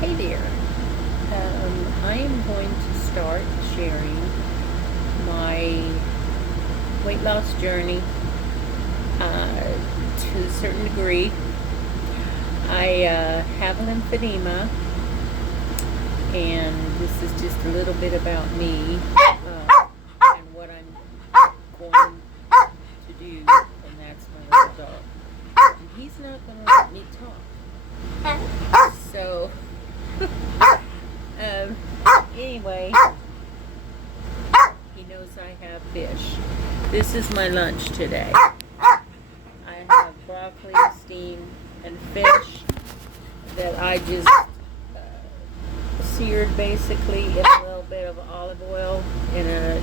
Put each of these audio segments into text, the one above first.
Hey there. I am going to start sharing my weight loss journey to a certain degree. I have lymphedema, and this is just a little bit about me and what I'm going to do, and that's my little dog. And he's not going to let me talk. So, anyway, he knows I have fish. This is my lunch today. I have broccoli, steamed, and fish that I just seared basically in a little bit of olive oil and a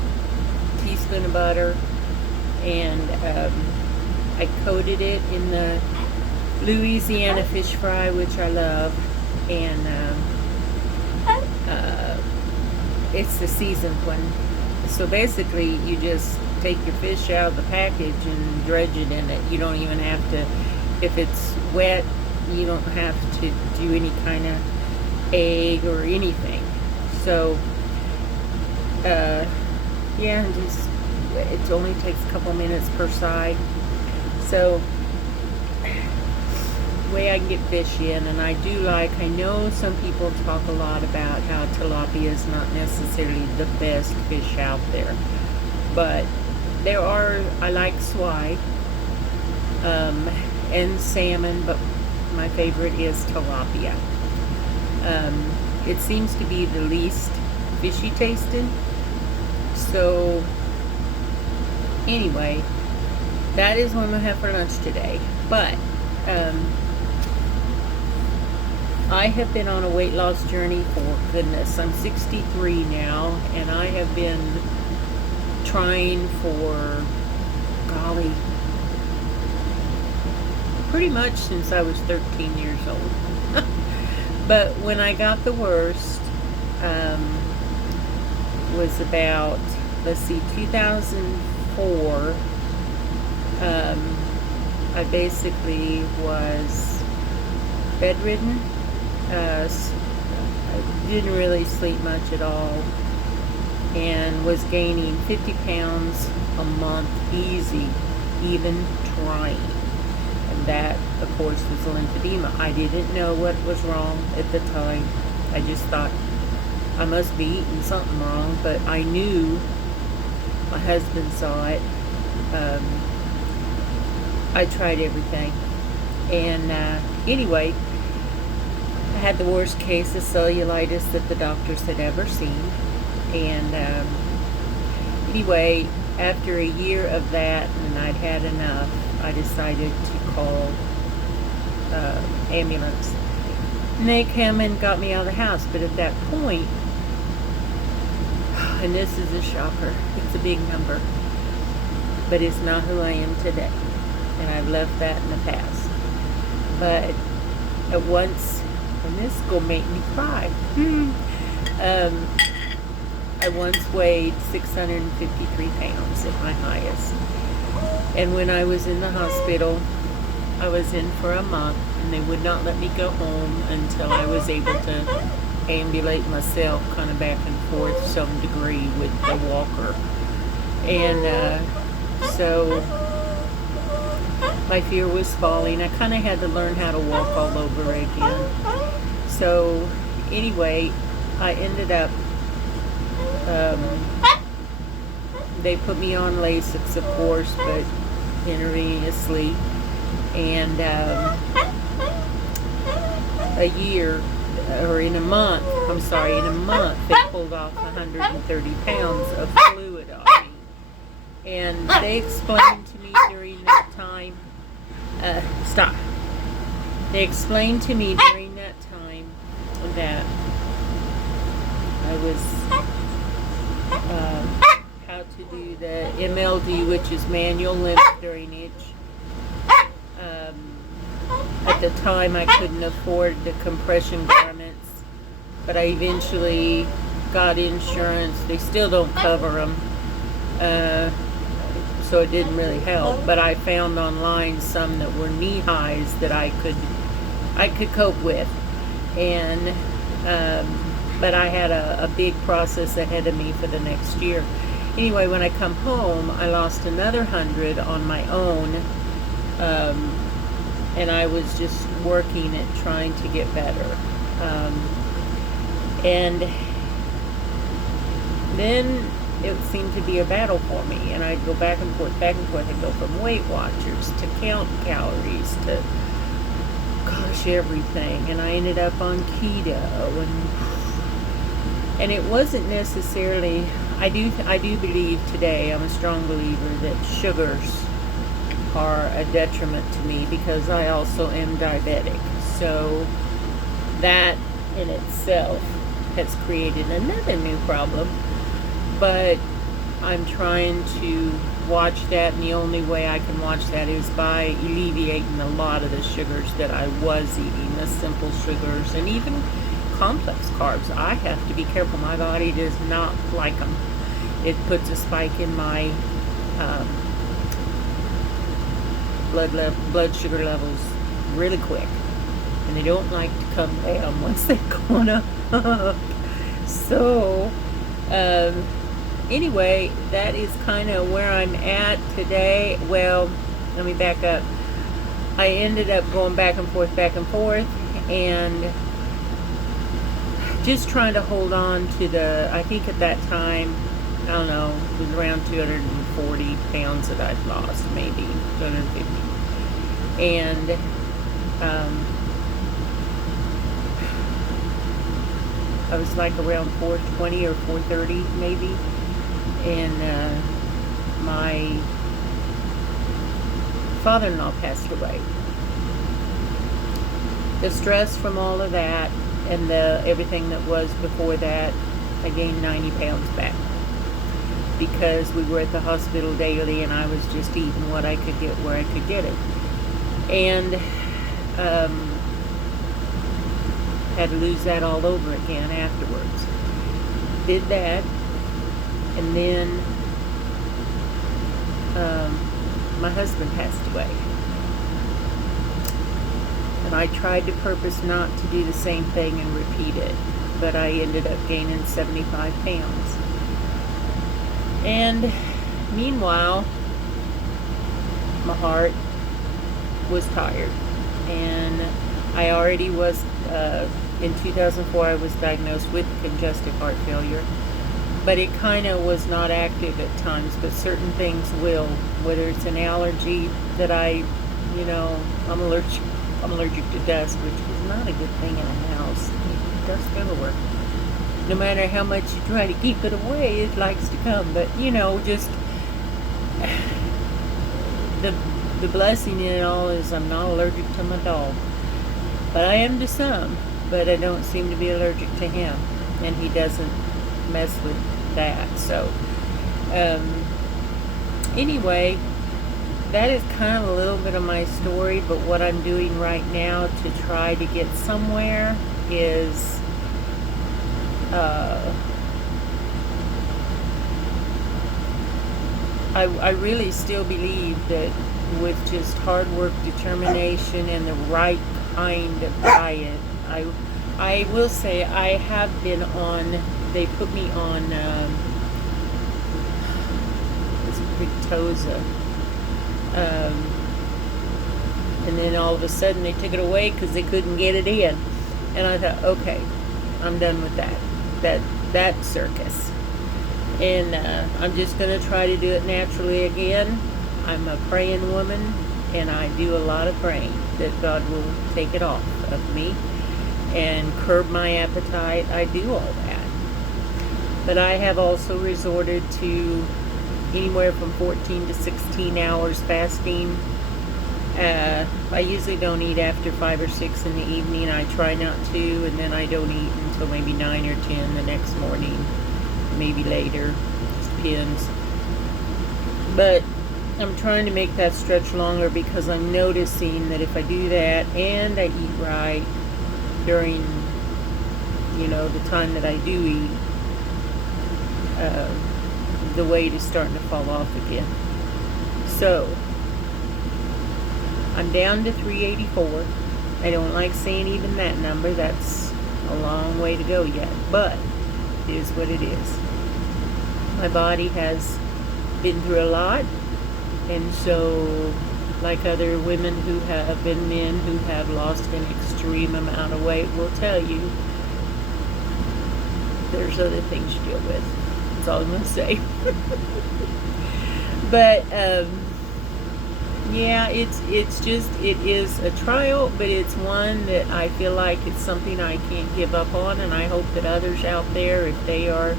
teaspoon of butter, and I coated it in the Louisiana fish fry, which I love, and it's the seasoned one. So basically, you just take your fish out of the package and dredge it in it. You don't even have to, if it's wet, you don't have to do any kind of egg or anything. So, yeah, just, it only takes a couple minutes per side. So, way I can get fish in, and I know some people talk a lot about how tilapia is not necessarily the best fish out there, but I like swai, and salmon, but my favorite is tilapia. It seems to be the least fishy tasted. So anyway, that is what I'm gonna have for lunch today. But I have been on a weight loss journey for goodness. I'm 63 now, and I have been trying for, golly, pretty much since I was 13 years old. But when I got the worst, was about, 2004. I basically was bedridden. I didn't really sleep much at all, and was gaining 50 pounds a month easy, even trying. And that, of course, was lymphedema. I didn't know what was wrong at the time. I just thought I must be eating something wrong, but I knew my husband saw it. I tried everything, and anyway, I had the worst case of cellulitis that the doctors had ever seen. And anyway, after a year of that, and I'd had enough, I decided to call ambulance. And they came and got me out of the house. But at that point, and this is a shocker, it's a big number, but it's not who I am today. And I've left that in the past. But at once, and this is going to make me cry. I once weighed 653 pounds at my highest. And when I was in the hospital, I was in for a month, and they would not let me go home until I was able to ambulate myself kind of back and forth some degree with the walker. And so my fear was falling. I kind of had to learn how to walk all over again. So anyway, I ended up, they put me on Lasix, of course, but intravenously. And in a month, they pulled off 130 pounds of fluid off me. And they explained to me during that time, They explained to me during that time that I was, how to do the MLD, which is manual lymph drainage. At the time, I couldn't afford the compression garments, but I eventually got insurance. They still don't cover them, so it didn't really help. But I found online some that were knee highs that I could cope with, and But I had a big process ahead of me for the next year. Anyway, when I come home, I lost another 100 on my own, and I was just working at trying to get better. And then it seemed to be a battle for me, and I'd go back and forth, back and forth. I'd go from Weight Watchers to count calories to, gosh, everything. And I ended up on keto, and it wasn't necessarily. I do believe today, I'm a strong believer that sugars are a detriment to me because I also am diabetic. So that in itself has created another new problem. But I'm trying to watch that, and the only way I can watch that is by alleviating a lot of the sugars that I was eating, the simple sugars, and even complex carbs. I have to be careful. My body does not like them. It puts a spike in my blood sugar levels really quick, and they don't like to come down once they've gone up. So anyway, that is kind of where I'm at today. Well, let me back up. I ended up going back and forth, and just trying to hold on to I think at that time, I don't know, it was around 240 pounds that I'd lost, maybe 250. And I was like around 420 or 430 maybe. And my father-in-law passed away. The stress from all of that and everything that was before that, I gained 90 pounds back because we were at the hospital daily, and I was just eating what I could get where I could get it. And had to lose that all over again afterwards. Did that, and then my husband passed away. And I tried to purpose not to do the same thing and repeat it, but I ended up gaining 75 pounds. And meanwhile, my heart was tired, and I already was, in 2004 I was diagnosed with congestive heart failure, but it kind of was not active at times, but certain things will, whether it's an allergy that I'm allergic to dust, which is not a good thing in a house. Dust everywhere. No matter how much you try to keep it away, it likes to come. But, just the blessing in it all is I'm not allergic to my dog. But I am to some, but I don't seem to be allergic to him. And he doesn't mess with that. So, anyway, that is kind of a little bit of my story, but what I'm doing right now to try to get somewhere is I really still believe that with just hard work, determination, and the right kind of diet, I will say I have been on, they put me on Victoza. And then all of a sudden they took it away because they couldn't get it in. And I thought, okay, I'm done with that circus. And I'm just going to try to do it naturally again. I'm a praying woman, and I do a lot of praying that God will take it off of me and curb my appetite. I do all that. But I have also resorted to anywhere from 14 to 16 hours fasting. I usually don't eat after 5 or 6 in the evening. I try not to, and then I don't eat until maybe 9 or 10 the next morning, maybe later. Just depends. But I'm trying to make that stretch longer because I'm noticing that if I do that and I eat right during, the time that I do eat, the weight is starting to fall off again. So I'm down to 384. I don't like saying even that number. That's a long way to go yet, but it is what it is. My body has been through a lot, and so like other women who have, and men who have lost an extreme amount of weight will tell you, there's other things you deal with. That's all I'm going to say. But yeah, it is a trial, but it's one that I feel like it's something I can't give up on, and I hope that others out there, if they are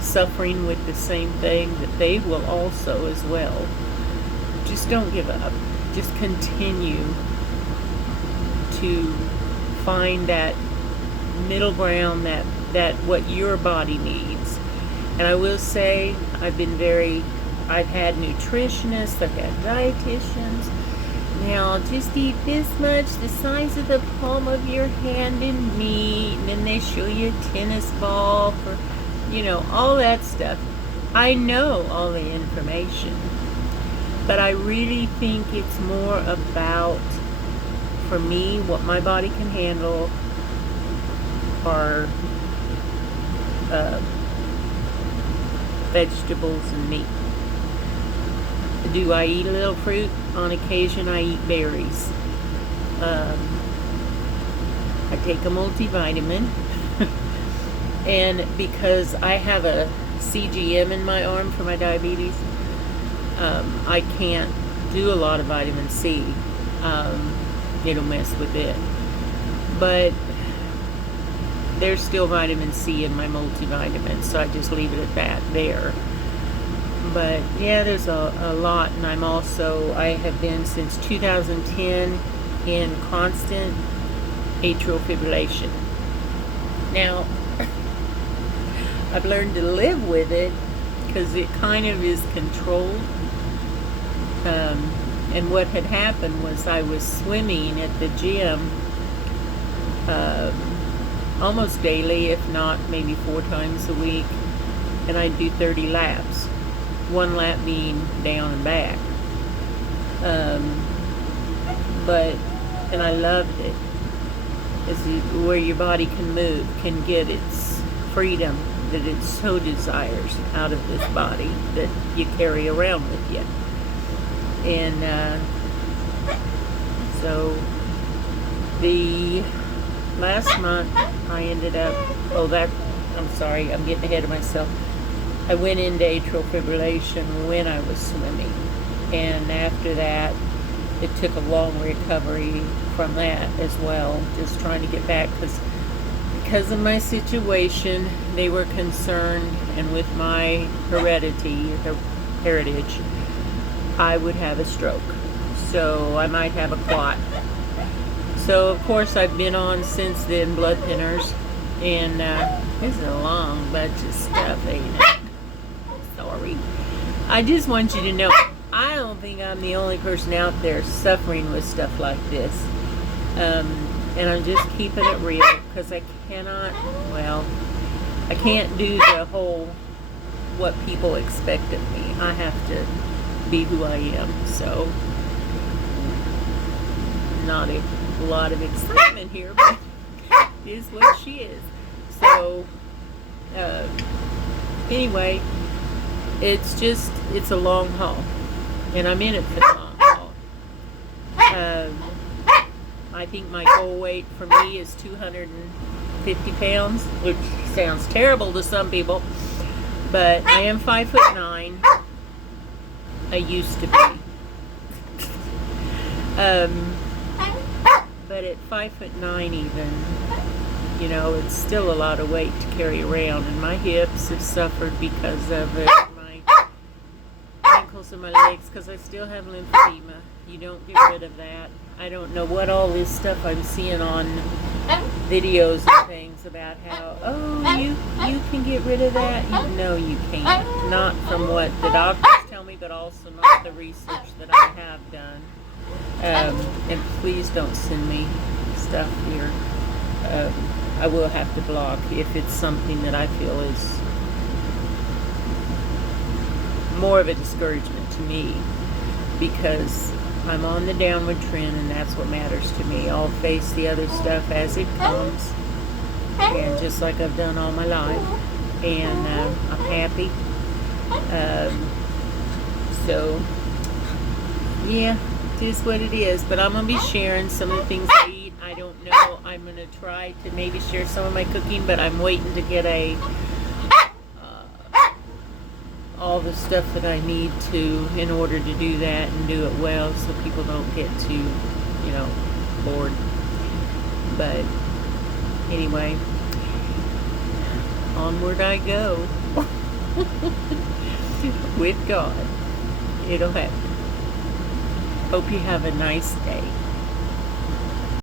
suffering with the same thing, that they will also as well. Just don't give up. Just continue to find that middle ground, that what your body needs. And I will say, I've had nutritionists, I've had dietitians. Now, just eat this much, the size of the palm of your hand in meat, and then they show you a tennis ball for, all that stuff. I know all the information, but I really think it's more about, for me, what my body can handle are vegetables and meat. Do I eat a little fruit? On occasion I eat berries. I take a multivitamin. And because I have a CGM in my arm for my diabetes, I can't do a lot of vitamin C. It'll mess with it. But there's still vitamin C in my multivitamin, so I just leave it at that there. But yeah, there's a lot, and I have been since 2010 in constant atrial fibrillation. Now, I've learned to live with it because it kind of is controlled. And what had happened was I was swimming at the gym almost daily, if not maybe 4 times a week, and I'd do 30 laps. 1 lap being down and back. And I loved it. It's where your body can move, can get its freedom that it so desires out of this body that you carry around with you. And so the last month I ended up, I'm sorry, I'm getting ahead of myself. I went into atrial fibrillation when I was swimming, and after that it took a long recovery from that as well, just trying to get back, because of my situation. They were concerned, and with my heritage, I would have a stroke, so I might have a clot. So of course I've been on since then blood thinners, and this is a long bunch of stuff, ain't it? Sorry. I just want you to know, I don't think I'm the only person out there suffering with stuff like this. And I'm just keeping it real, because I can't do the whole what people expect of me. I have to be who I am. So, not a lot of excitement here, but it is what she is. So, anyway, it's a long haul, and I'm in it for the long haul. I think my goal weight for me is 250 pounds, which sounds terrible to some people, but I am 5'9". I used to be. But at 5'9" even, it's still a lot of weight to carry around, and my hips have suffered because of it, my ankles and my legs, because I still have lymphedema. You don't get rid of that. I don't know what all this stuff I'm seeing on videos and things about how, you can get rid of that. No, you can't. Not from what the doctors tell me, but also not the research that I have done. And please don't send me stuff here. I will have to block if it's something that I feel is more of a discouragement to me, because I'm on the downward trend, and that's what matters to me. I'll face the other stuff as it comes, and just like I've done all my life, and I'm happy. So yeah, it is what it is. But I'm gonna be sharing some of the things I eat. I don't know. I'm gonna try to maybe share some of my cooking, but I'm waiting to get all the stuff that I need to in order to do that and do it well, so people don't get too, bored. But anyway, onward I go. With God, it'll happen. Hope you have a nice day.